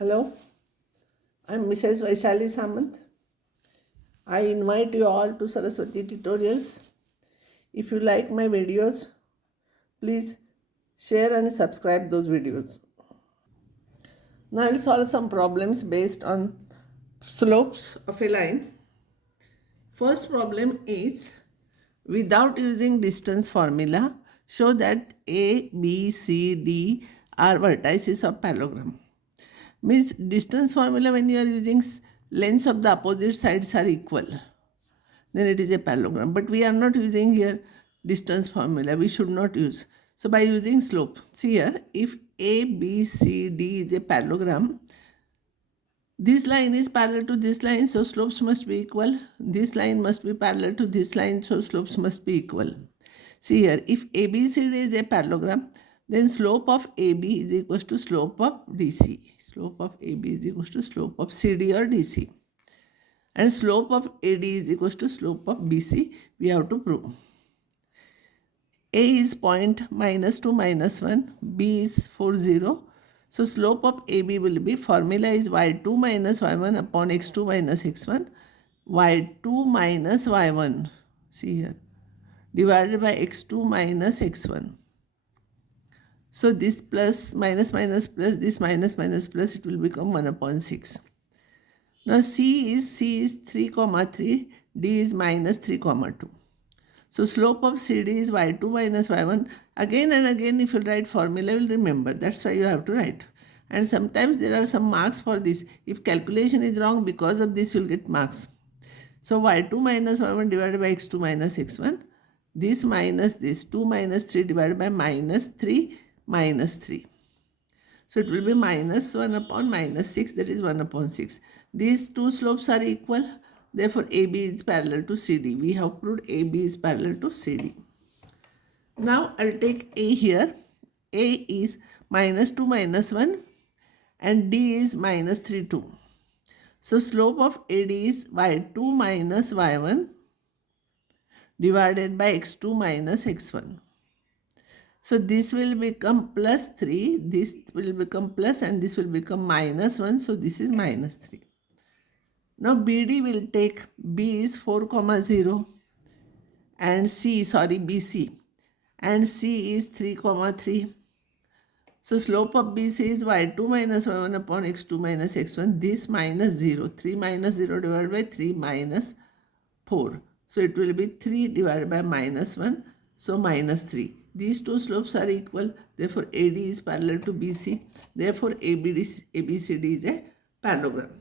Hello, I'm Mrs. Vaishali Samant. I invite you all to Saraswati Tutorials. If you like my videos, please share and subscribe those videos. Now I'll solve some problems based on slopes of a line. First problem is, without using distance formula, show that A, B, C, D are vertices of parallelogram. Means distance formula, when you are using lengths of the opposite sides are equal, then it is a parallelogram. But we are not using here distance formula. We should not use. So by using slope, see here, if A, B, C, D is a parallelogram, this line is parallel to this line, so slopes must be equal. This line must be parallel to this line, so slopes must be equal. See here, if ABCD is a parallelogram, then slope of AB is equal to slope of DC. Slope of AB is equal to slope of CD or DC. And slope of AD is equal to slope of BC. We have to prove. A is point -2 -1, B is 4, 0. So slope of AB will be, formula is y2 minus y1 upon x2 minus x1. y2 minus y1, see here, divided by x2 minus x1. So this plus minus minus plus, this minus minus plus, it will become 1 upon 6. Now C is 3, 3, D is minus 3, 2. So slope of CD is y2 minus y1. Again and again, if you write formula, you will remember. That's why you have to write. And sometimes there are some marks for this. If calculation is wrong, because of this, you will get marks. So y2 minus y1 divided by x2 minus x1. This minus this, 2 minus 3 divided by minus 3 minus 3. So it will be minus 1 upon minus 6, that is 1 upon 6. These two slopes are equal. Therefore, AB is parallel to CD. We have proved AB is parallel to CD. Now, I'll take A here. A is -2 -1 and D is -3, 2. So, slope of AD is y2 minus y1 divided by x2 minus x1. So, this will become plus 3, this will become plus, and this will become -1. So, this is -3. Now BD will take, B is 4, 0 and BC, and C is 3, 3. So slope of BC is y2 minus y1 upon x2 minus x1. This minus 0, 3 minus 0 divided by 3 minus 4. So it will be 3 divided by -1, so -3. These two slopes are equal, therefore AD is parallel to BC. Therefore ABCD is a parallelogram.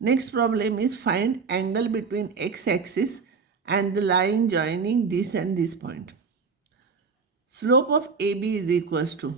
Next problem is, find angle between x-axis and the line joining this and this point. Slope of AB is equals to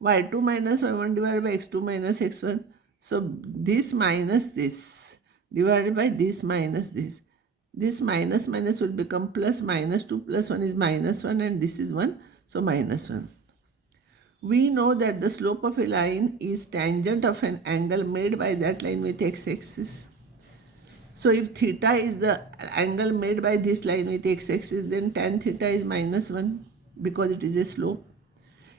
y2 minus y1 divided by x2 minus x1. So this minus this divided by this minus this. This minus minus will become plus, -2 plus 1 is -1, and this is 1, so -1. We know that the slope of a line is tangent of an angle made by that line with x-axis. So if theta is the angle made by this line with x-axis, then tan theta is -1 because it is a slope.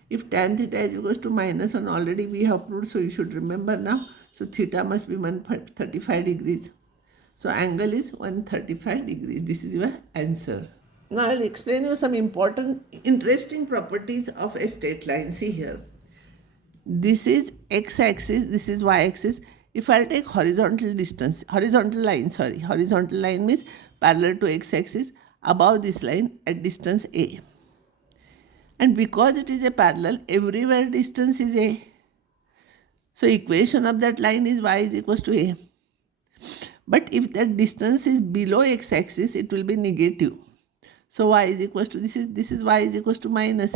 If tan theta is equals to -1, already we have proved, so you should remember now. So theta must be 135 degrees. So angle is 135 degrees. This is your answer. Now I'll explain you some important, interesting properties of a straight line. See here. This is x-axis, this is y-axis. If I'll take horizontal line means parallel to x-axis above this line at distance A. And because it is a parallel, everywhere distance is A. So equation of that line is y is equals to A. But if that distance is below x-axis, it will be negative. So y is equals to, this is y is equals to -a,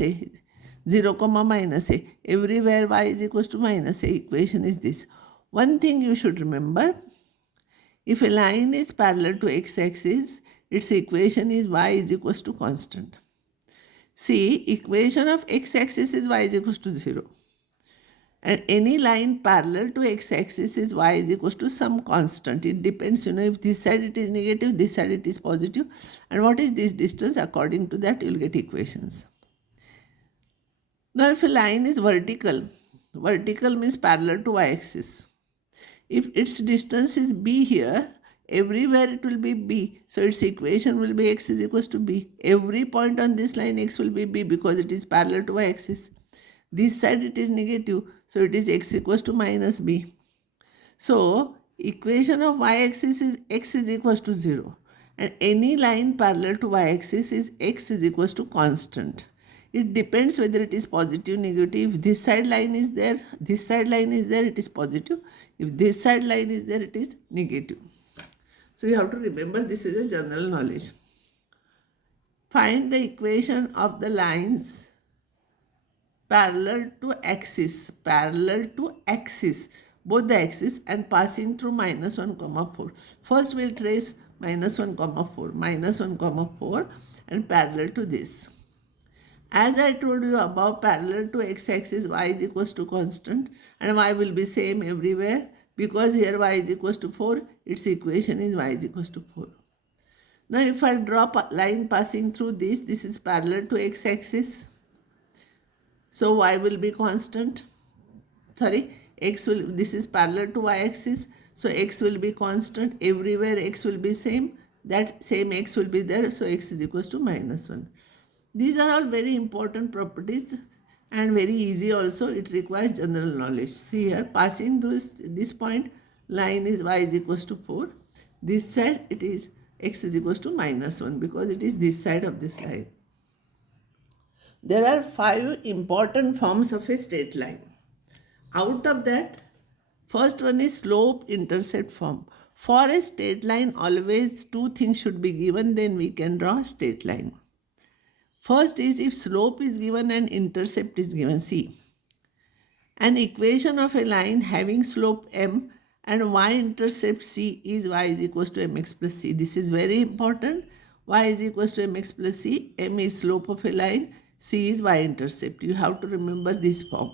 0, -a. Everywhere y is equals to -a. Equation is this. One thing you should remember, if a line is parallel to x-axis, its equation is y is equals to constant. See, equation of x-axis is y is equals to 0. And any line parallel to x-axis is y is equals to some constant. It depends, if this side it is negative, this side it is positive. And what is this distance? According to that, you will get equations. Now, if a line is vertical, Vertical means parallel to y-axis. If its distance is b here, everywhere it will be b. So its equation will be x is equals to b. Every point on this line x will be b because it is parallel to y-axis. This side it is negative, so it is x equals to minus b. So equation of y-axis is x is equals to 0. And any line parallel to y-axis is x is equals to constant. It depends whether it is positive, negative. If this side line is there, this side line is there, it is positive. If this side line is there, it is negative. So you have to remember this is a general knowledge. Find the equation of the lines parallel to axis, both the axis and passing through minus 1 comma 4. First we'll trace minus 1 comma 4, minus 1 comma 4 and parallel to this. As I told you above, parallel to x-axis y is equals to constant and y will be same everywhere because here y is equals to 4, its equation is y is equals to 4. Now if I draw a line passing through this is parallel to x-axis. So y will be constant. This is parallel to y-axis. So x will be constant. Everywhere x will be same. That same x will be there. So x is equals to minus 1. These are all very important properties and very easy also. It requires general knowledge. See here, passing through this point, line is y is equals to 4. This side it is x is equals to minus 1 because it is this side of this line. There are 5 important forms of a straight line. Out of that, first one is slope-intercept form. For a straight line, always 2 things should be given, then we can draw a straight line. First is if slope is given and intercept is given. See, an equation of a line having slope m and y-intercept c is y is equals to mx plus c. This is very important. Y is equals to mx plus c. M is slope of a line. C is y-intercept. You have to remember this form.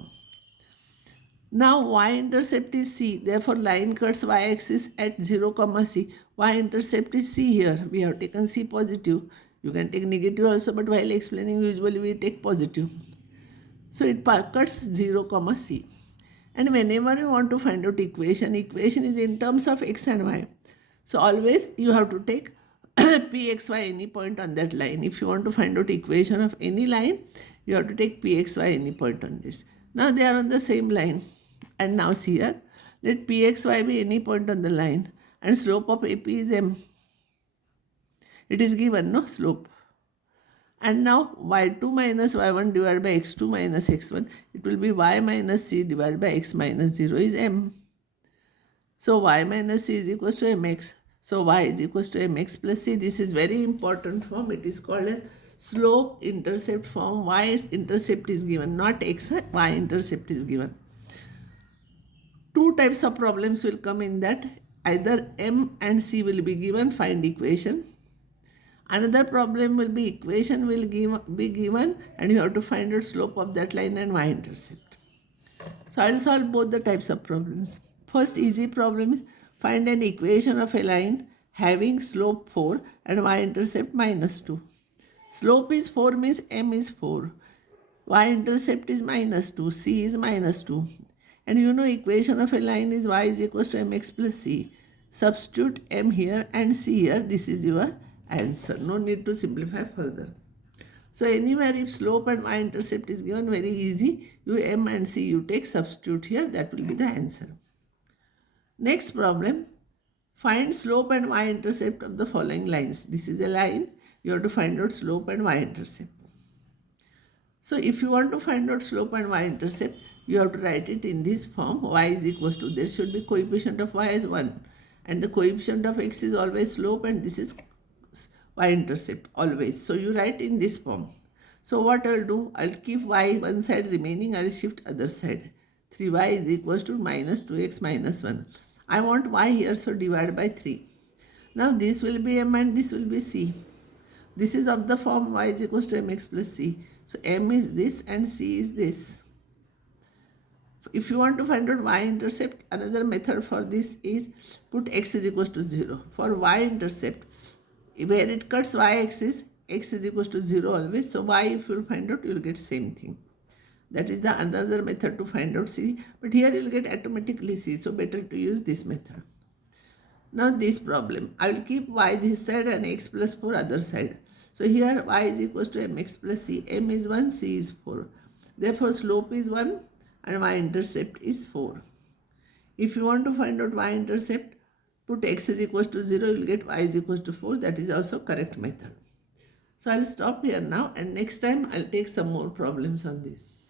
Now y-intercept is c. Therefore line cuts y-axis at 0, c. Y-intercept is c here. We have taken c positive. You can take negative also, but while explaining usually we take positive. So it cuts 0, c. And whenever you want to find out equation is in terms of x and y. So always you have to take pxy any point on that line. If you want to find out equation of any line, you have to take pxy any point on this. Now they are on the same line. And now see here, let pxy be any point on the line and slope of AP is m. It is given, no, slope. And now y2 minus y1 divided by x2 minus x1, it will be y minus c divided by x minus 0 is m. So y minus c is equals to mx. So y is equals to mx plus c. This is very important form. It is called as slope-intercept form. Y-intercept is given, not x, y-intercept is given. 2 types of problems will come in that. Either m and c will be given, find equation. Another problem will be equation will be given and you have to find out slope of that line and y-intercept. So I will solve both the types of problems. First easy problem is find an equation of a line having slope 4 and y-intercept minus 2. Slope is 4 means m is 4. Y-intercept is minus 2. C is minus 2. And you know equation of a line is y is equals to mx plus c. Substitute m here and c here. This is your answer. No need to simplify further. So anywhere if slope and y-intercept is given, very easy. You m and c you take, substitute here. That will be the answer. Next problem. Find slope and y-intercept of the following lines. This is a line. You have to find out slope and y-intercept. So if you want to find out slope and y-intercept, you have to write it in this form. Y is equals to, there should be coefficient of y as 1. And the coefficient of x is always slope and this is y-intercept always. So you write in this form. So what I will do, I will keep y one side remaining, I will shift other side. 3y is equals to minus 2x minus 1. I want y here, so divide by 3. Now this will be m and this will be c. This is of the form y is equals to mx plus c. So m is this and c is this. If you want to find out y-intercept, another method for this is put x is equals to 0. For y-intercept, where it cuts y-axis, x is equals to 0 always. So y, if you will find out, you will get same thing. That is the another method to find out C. But here you will get automatically C. So better to use this method. Now this problem, I will keep y this side and x plus 4 other side. So here y is equals to mx plus c. M is 1, c is 4. Therefore slope is 1 and y-intercept is 4. If you want to find out y-intercept, put x is equals to 0, you will get y is equals to 4. That is also correct method. So I will stop here now, and next time I will take some more problems on this.